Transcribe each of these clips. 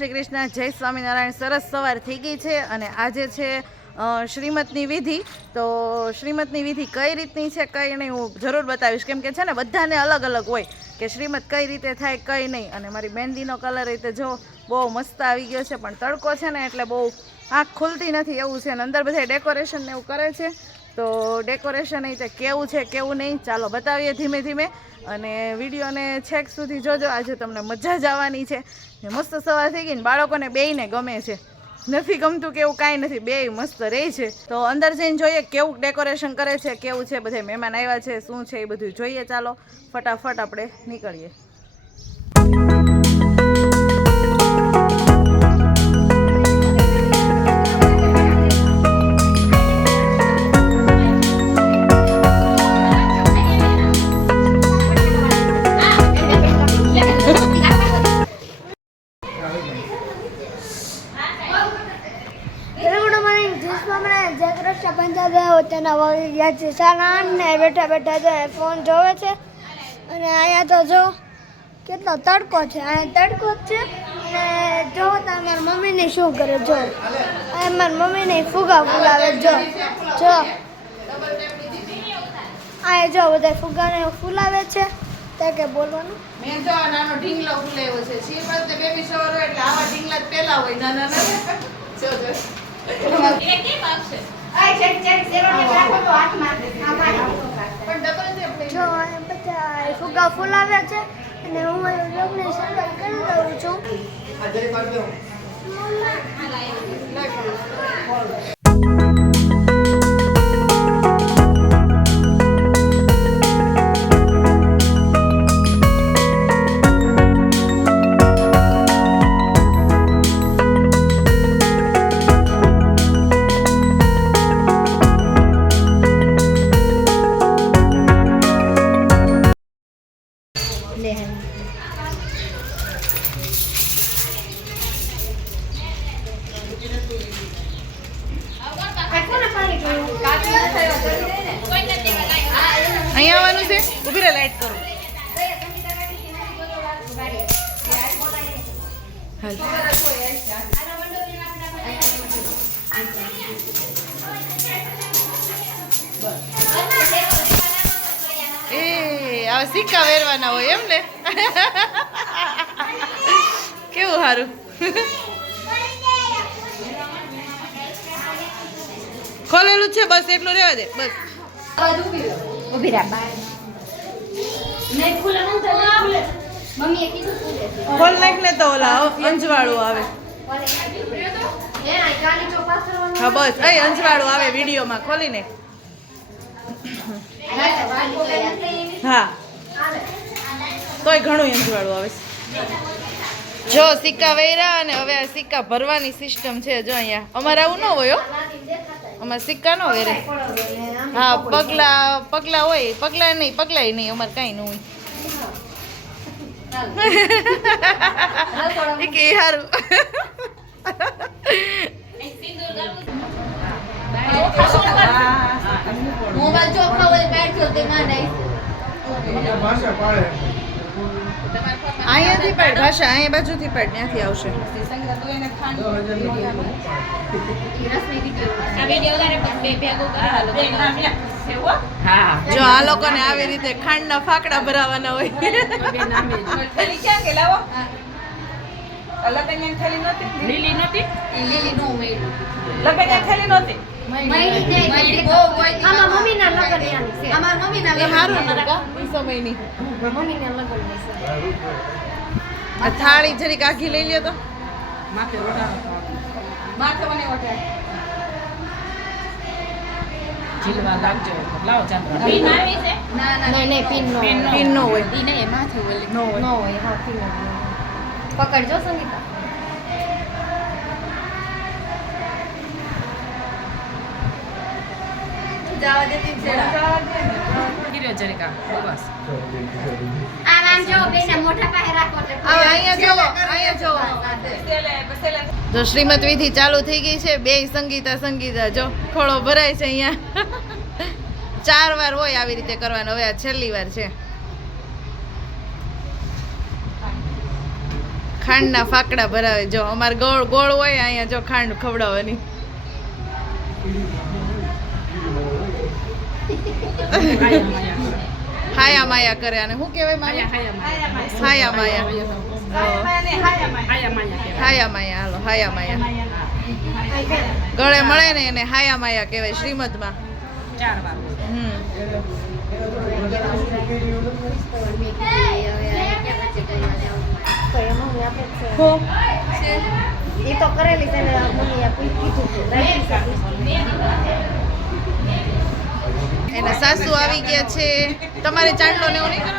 શ્રી કૃષ્ણ જય સ્વામિનારાયણ. સરસ સવાર થઈ ગઈ છે અને આજે છે શ્રીમતની વિધિ. તો શ્રીમતની વિધિ કઈ રીતની છે કઈ નહીં હું જરૂર બતાવીશ. કેમ કે છે ને બધાને અલગ અલગ હોય કે શ્રીમત કઈ રીતે થાય કઈ નહીં. અને મારી મહેંદીનો કલર રીતે જો બહુ મસ્ત આવી ગયો છે, પણ તડકો છે ને એટલે બહુ આંખ ખુલતી નથી એવું છે. અને અંદર બધા ડેકોરેશન ને એવું કરે છે. તો ડેકોરેશન એ કેવું છે, કેવું નહીં ચાલો બતાવીએ ધીમે ધીમે. અને વિડીયોને છેક સુધી જોજો, આજે તમને મજા જ આવવાની છે. ને મસ્ત સવાર થઈ ગઈ ને બાળકોને બેયને ગમે છે. નથી ગમતું કે એવું કાંઈ નથી, બેય મસ્ત રહે છે. તો અંદર જઈને જોઈએ કેવું ડેકોરેશન કરે છે, કેવું છે, બધા મહેમાન આવ્યા છે, શું છે એ બધું જોઈએ ચાલો. ફટાફટ આપણે નીકળીએ. બેઠા જો ફોન જોવે છે. અને અહીંયા તો જો કેટલો તડકો છે. અહીંયા તડકો જ છે. અને જો તો મારી મમ્મીને શું કરે જો. અહીંયા મારી મમ્મીને ફુગા ફુલાવે જો. જો. આ જો બધા ફુગાને ફુલાવે છે. તે કે બોલવાનું? મેં જો નાનો ઢીંગલો ફૂલાવ્યો છે. શ્રીમત તે બેબી શોર હોય એટલે આવા ઢીંગલા પેલા હોય. નાના નાના જો જો. પણ દે આ આપણે જો બધા ફુગા ફૂલાવ્યા છે અને હું લોકોને શરૂઆત કરી દઉં છું. અહીંયા આવવાનું છે ઊભી રહે લાઈટ કરું હાલ. એ આ સિક્કા વેરવાના હોય એમ ને કેવું સારું ખોલેલું છે બસ એટલું રહેવા દે બસ. ખોલ નાખ ને તો ઓલા અંજવાળું આવે. હા બસ. એ અંજવાળું આવે વિડીયોમાં ખોલીને. હા તોય ઘણું અંજવાળું આવે છે. જો સિક્કા વૈરા અને હવે આ સિક્કા ભરવાની સિસ્ટમ છે જો અહીંયા. અમારે આવું ન હોય હો. અમારે સિક્કા ન વેરે. હા પગલા પગલા હોય પગલા નહીં પગલાય નહીં અમારે કાંઈ ન હોય. એ કે સારું મોબાઈલ ચોખ્ખા હોય બેઠો તે માં નહીં અહીંયાથી પાડ ભાષા અહીંયા બાજુથી પણ ત્યાંથી આવશે. જો આ લોકોને આવી રીતે ખાંડના ફાકડા ભરાવાના હોય. લીલી નો બહુ કોઈ દી આમાં મમ્મીના લગ્ન યાની છે થાળી જરીક આખી લઈ લે તો. આવી છે ના ના નહીં નહીં પિન નો પીન નો હોય. ઈ નહીં માથે ઓલી નો હોય. નો હોય હા પિન પકડજો સંગીતા. જવા શ્રીમત વિધિ ચાલુ થઈ ગઈ છે બે સંગીતા સંગીતા, જો ખોળો ભરાય છે અહીંયા. ચાર વાર હોય આવી રીતે કરવાનો, હવે આ છેલ્લી વાર છે. ખાંડના ફાકડા ભરાવે, જો અમારે ગોળ ગોળ હોય અહીંયા, જો ખાંડ ખવડાવવાની. હાયા માયા કરે અને શું કહેવાય માયા હાયા માયા હાયા માયા હાલો હાયા માયા ગળે મળે ને એને હાયા માયા કહેવાય શ્રીમદમાં. હમ. એ તો કરેલી છે ને મમ્મીએ કીધું એના સાસુ આવી ગયા છે. તમારે ચાંદલો ને એવું નહીં કરો?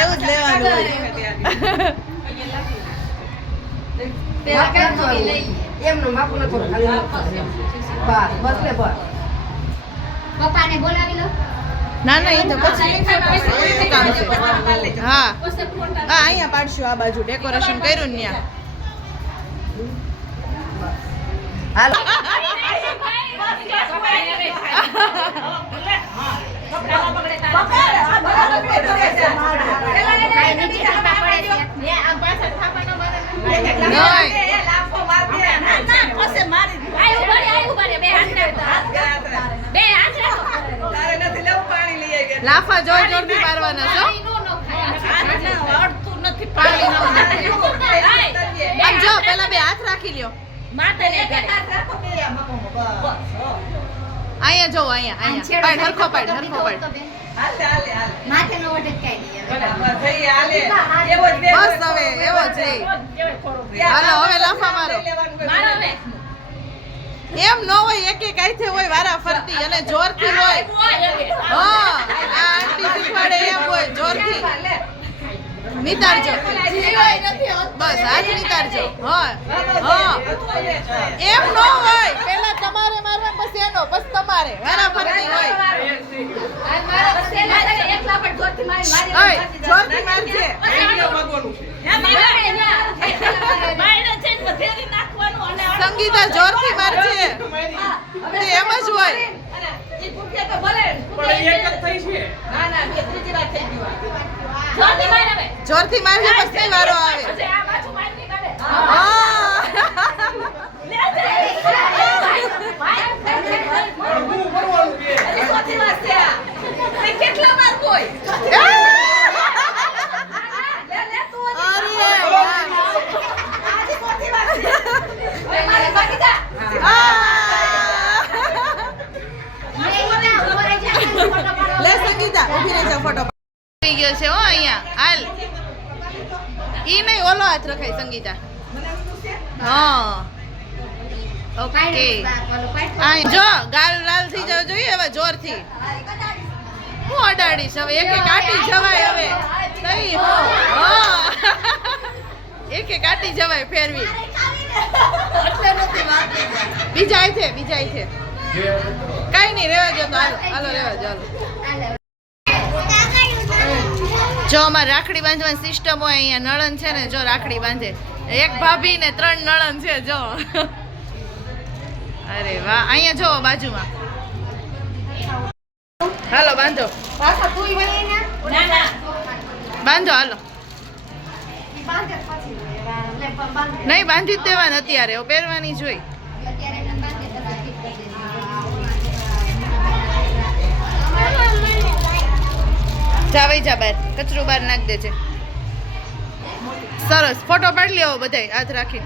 એવું જ લેવાનું. એમનું માપું નથી. ખાલી બસ બસ લે બસ. પપ્પાને બોલાવી લો. ના ના એ તો પછી શું કામ છે હા હા અહીંયા પાડશું આ બાજુ ડેકોરેશન કર્યું ને હાલો બે હાથ લાફા જોર જોરથી મારવાના છો. પાણી નો નો પાણી આમ જો પેલા બે હાથ રાખી લ્યો. અહીંયા જો અહીંયા અહીંયા. પાડ હરખો પાડ હરખો પાડ. માથે નો બસ હવે એવો જ રે હાલો હવે લાફા મારો. મારો હવે. એમ ન હોય એક એક આઈથે હોય વારા ફરતી અને જોરથી હોય. હા આ આંટી શીખવાડે એમ હોય જોરથી. નિતારજો. બસ આજ નિતારજો. હા હા. એમ ન હોય પેલા તમારે મારવા પછી એનો પછી તમારે. વારા ફરતી હોય ઓય જોરથી મારજે સંગીતા જોરથી મારજે તે એમ જ હોય જોરથી મારજે પછી વારો આવે હા અરે વાહ. આ. લે સંગીતા ઊભી રહેજે ફોટો આવી ગયો છે હો અહીંયા હાલ ઈ નહીં ઓલો હાથ રખાય સંગીતા હા ઓકે આ જો ગાલ લાલ થઈ જવા જોઈએ હવે જોરથી. હું અડાડીશ હવે? એક એક આટી જવાય હવે. નહીં હો એક એક આટી જવાય ફેરવી. બીજા આઈ છે બીજા આઈ છે કઈ નહીં રેવા જો તો. હાલો હાલો રેવા જો હાલો. જો અમારે રાખડી બાંધવાની સિસ્ટમ હોય અહીંયા નળન છે ને જો રાખડી બાંધે. એક ભાભી ને ત્રણ નળન છે જો. અરે વાહ અહીંયા જો બાજુમાં. હાલો બાંધો. બાંધો હાલો. નહીં બાંધી જ દેવાના અત્યારે. પહેરવાની જોઈ જા વઈ જા બહાર. કચરું બહાર નાખ દેજે. સરસ. ફોટો પાડી લેવો બધાય. હાથ રાખી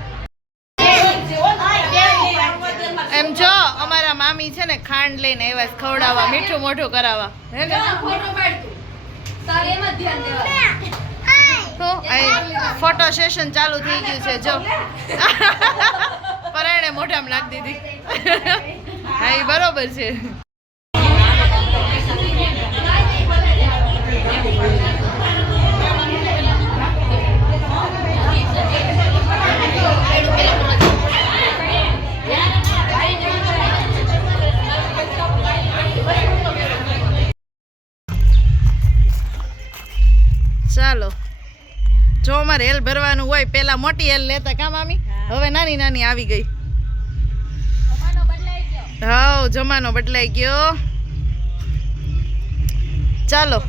એમ જો અમારા મામી છે ને ખાંડ લઈને એવા છે ખવડાવવા મીઠું મોઢું કરાવવા. હે ને ફોટો સેશન ચાલુ થઈ ગયું છે જો. પરાયણે મોઢામાં નાખી દીધી. હા એ બરોબર છે. ચાલો. જો અમારે હેલ ભરવાનું હોય પેલા મોટી હેલ લેતા કા મામી? હવે નાની નાની આવી ગઈ. હા જમાનો બદલાઈ ગયો. ચાલો.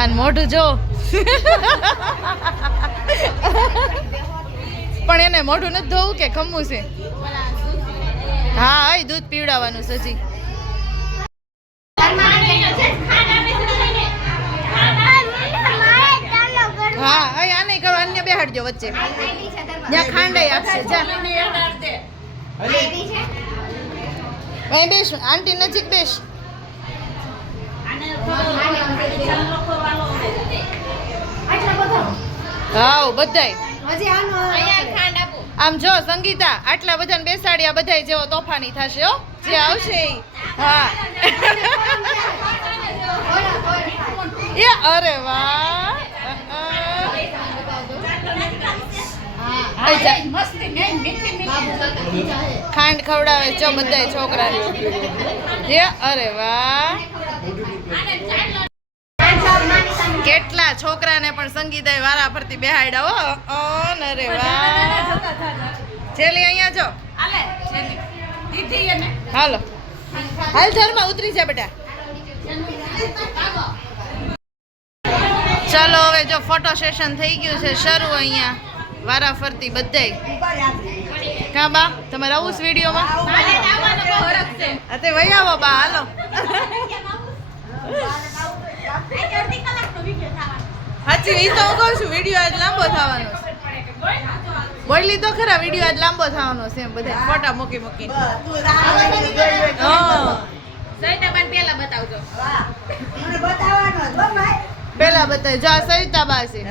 અને મોઢું જો. પણ એને મોઢું નથી ધોવું કે ખમવું છે? હા, એ દૂધ પીવડાવવાનું સજી હા હઈ આને કરો, અન્ય બેહાડજો વચ્ચે. જ્યાં ખાંડાઈ આપશે, જા. અહીં આંટી નજીક બેસ. હાવ બધાય. આમ જો સંગીતા આટલા બધાને બેસાડ્યા બધાય જેવો તોફાની થશે હો. જે આવશે. હા. એ અરે વાહ. ખાંડ ખવડાવે છો બધાય છોકરા અરે વાહ. કેટલા છોકરાને પણ સંગીતાએ વારા ફરતી બેહાડ્યા હો. ઓન અરે વાહ. છેલ્લી અહીંયા જો. હાલો. હાલ ધરમાં ઉતરી છે બેટા. ચલો હવે જો ફોટો સેશન થઈ ગયું છે શરૂ અહીંયા. વારા ફરતી બધાય. કા બા તમારે આવું જ વિડીયોમાં? અત્યારે વહી આવો બા હાલો. એ તો હું કહું છું વીડિયો આજ લાંબો થવાનો છે. બોલી તો ખરા વીડિયો આજ લાંબો થવાનો છે એમ બધા. ફોટા મૂકી મૂકી. પેલા બતાય. જો સવિતા બાસી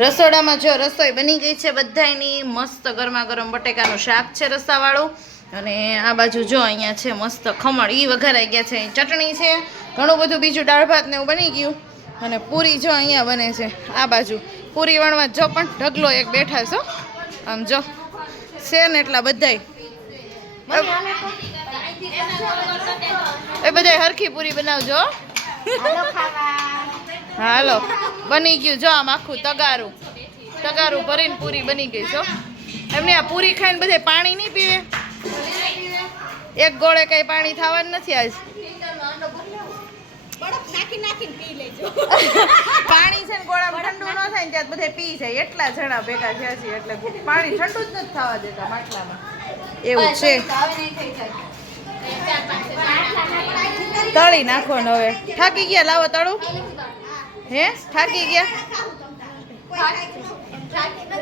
રસોડામાં જો રસોઈ બની ગઈ છે બધાયની. મસ્ત ગરમા ગરમ બટેકાનું શાક છે રસાવાળું. અને આ બાજુ જો અહીંયા છે મસ્ત ખમણ એ વઘારાઈ ગયા છે. અહીં ચટણી છે ઘણું બધું બીજું દાળ ભાત ને એવું બની ગયું. અને પૂરી જો અહીંયા બને છે આ બાજુ. પૂરી વણવા જો પણ ઢગલો એક બેઠા છો. આમ જો છે ને એટલા બધાય. એ બધાય હરખી પૂરી બનાવજો હો. હાલો બની ગયું જો આમ આખું તગારું. તગારું ભરીને પૂરી બની ગઈ છો એમને આ પૂરી ખાઈને બધે પાણી નહીં પીવે. એક ગોળે કઈ પાણી થવાનું નથી આજ. પાણી છે ને ગોળામાં ઠંડુ ન થાય ને ત્યાં બધે પી જાય. એટલા જણા ભેગા થયા છે એટલે પાણી ઠંડુ જ નથી થવા દેતા માટલામાં. એવું છે. તળી નાખો ને હવે. થાકી ગયા? લાવો તળું. હે? થાકી ગયા?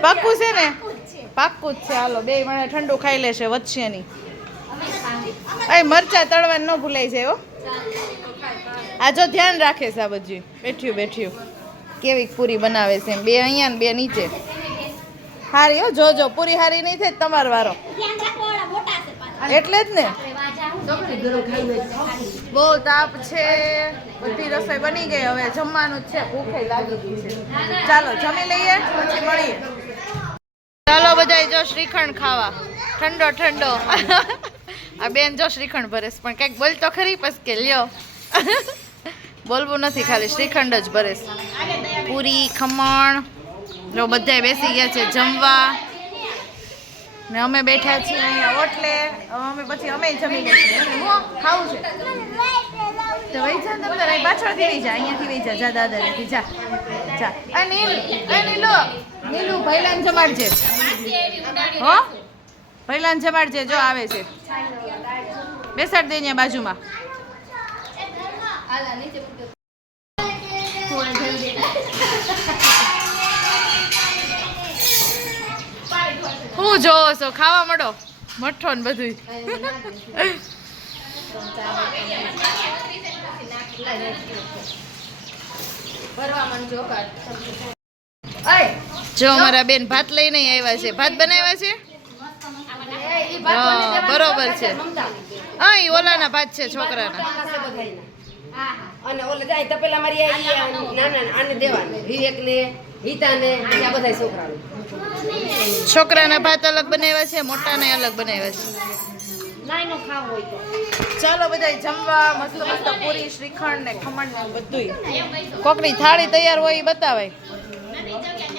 પાક્કું છે ને? પાક્કું જ છે. હાલો, બે મને ઠંડુ ખાઈ લેશે વધશે નહીં એ મરચા તળવાનું ન ભૂલાઈ જાય હો. આ જો ધ્યાન રાખે છે આ બધી. બેઠ્યું બેઠ્યું. કેવી પૂરી બનાવે છે. બે અહીંયા ને બે નીચે. હારી, હો, જોજો, પૂરી હારી નહીં થાય તમારો વારો. એટલે જ ને. બહુ તાપ છે. બધી રસોઈ બની ગઈ. હવે જમવાનું છે. ભૂખે લાગી છે. ચાલો, જમી લઈએ, પછી મળીએ. ચાલો બધાય જો શ્રીખંડ ખાવા. ઠંડો ઠંડો. આ બેન જો શ્રીખંડ ભરેશ પણ કંઈક બોલ તો ખરી પછ કે લ્યો. બોલવું નથી ખાલી, શ્રીખંડ જ ભરેશ પૂરી, ખમણ. જો બધાય બેસી ગયા છે જમવા. ને અમે બેઠા છીએ અહીંયા ઓટલે અમે પછી અમે જમી ગયા હું, ખાવું છે. તો વહી જા તમે તારા પાછળથી વહી જા, અહીંયાથી વહી જા જા દાદાથી જા. જા. અને નીલ આ નીલો, ભૈલાન જમાડજે હો? ભૈલાન જમાડજે જો આવે છે. બેસાડ દે બાજુમાં. હું જોવો છો, ખાવા મળો. મઠો ને બધું ભરવા કાઢ. અય જો અમારા બેન ભાત લઈને આવ્યા છે. ભાત બનાવ્યા છે? એ ઈ ભાત હા, બરોબર છે. હા ઓલાના ભાત છે છોકરાના. અને ઓલે જાય તો પેલા મારી આ આ નાના આને દેવાને. વિવેક ને હિતાને બીજા બધા છોકરાને છોકરાના ભાત અલગ બનાવ્યા છે મોટાને અલગ બનાવ્યા છે. નાઈનો ખાવું હોય તો. ચાલો બધા જમવા મસ્ત મસ્ત પૂરી શ્રીખંડ ને ખમણ ને બધુંય. કોકની થાળી તૈયાર હોય એ બતાવાય. Yo creo que